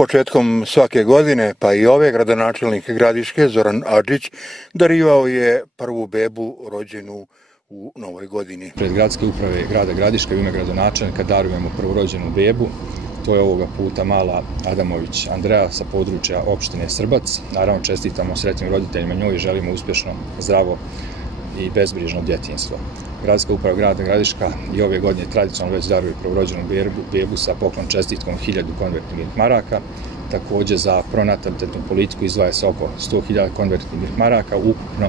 Početkom svake godine, pa i ove, gradonačelnik Gradiške Zoran Adžić darivao je prvu bebu rođenu u novoj godini. Pred gradske uprave grada Gradiške u ime gradonačelnika darujemo prvorođenu bebu. To je ovoga puta mala Adamović Andreja sa područja opštine Srbac. Naravno, čestitamo sretnim roditeljima njoj i želimo uspješno, zdravo i bezbrižno djetinjstvo. Gradska uprava grada Gradiška i ove godine tradicionalno već daruje prvorođenu bebu sa poklon čestitkom 1000 konvertibilnih maraka. Također za pronatalitetnu politiku izdvaja se oko 100.000 konvertibilnih maraka ukupno.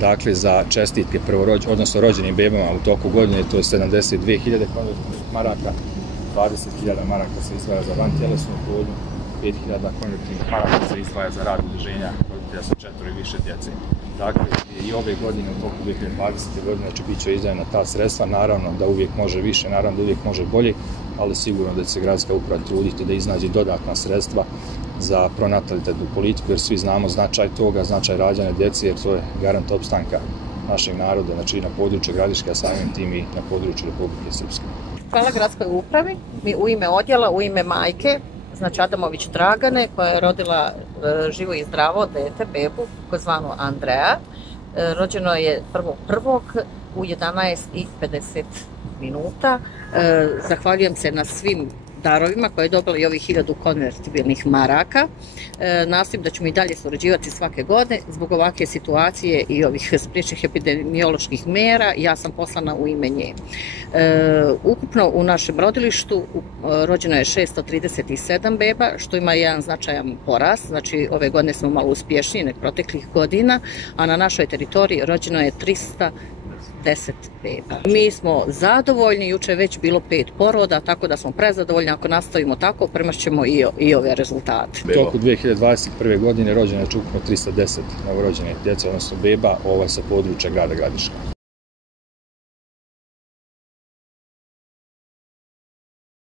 Dakle, za čestitke odnosno rođenim bebama u toku godine to je 72.000 konvertibilnih maraka, 20.000 maraka se izdvaja za vantjelesnu oplodnju, 5.000 konvertibilnih maraka se izdvaja za rad udruženja roditelja sa 4 i više djece. Dakle, i ove godine u toku 2020. godine bit će izdvojena ta sredstva. Naravno da uvijek može više, naravno da uvijek može bolje, ali sigurno da će se gradska uprava truditi da iznađe dodatna sredstva za pronatalitetnu politiku, jer svi znamo značaj toga, značaj rađanja djece, jer to je garant opstanka našeg naroda, znači na području Gradiške, a samim tim i na području Republike Srpske. Hvala gradskoj upravi, mi u ime odjela, u ime majke, znači Adamović Dragane, koja je rodila živo i zdravo dete, bebu, kozvanu Andreja. Rođeno je 1.1. u 11:50. Zahvaljujem se na svim darovima koje je dobila i ovih 1000 konvertibilnih maraka. Nastojim da ćemo i dalje surađivati svake godine zbog ovakve situacije i ovih spriječnih epidemioloških mera. Ja sam poslana u ime nje. Ukupno u našem rodilištu rođeno je 637 beba, što ima jedan značajan porast. Znači, ove godine smo malo uspješniji nego proteklih godina, a na našoj teritoriji rođeno je 310 beba. Mi smo zadovoljni, juče je već bilo 5 poroda, tako da smo prezadovoljni. Ako nastavimo tako, premašćemo i ove rezultate. U toku 2021. godine rođeno je ukupno 310 novorođene djece, odnosno beba, sa područja grada Gradiška.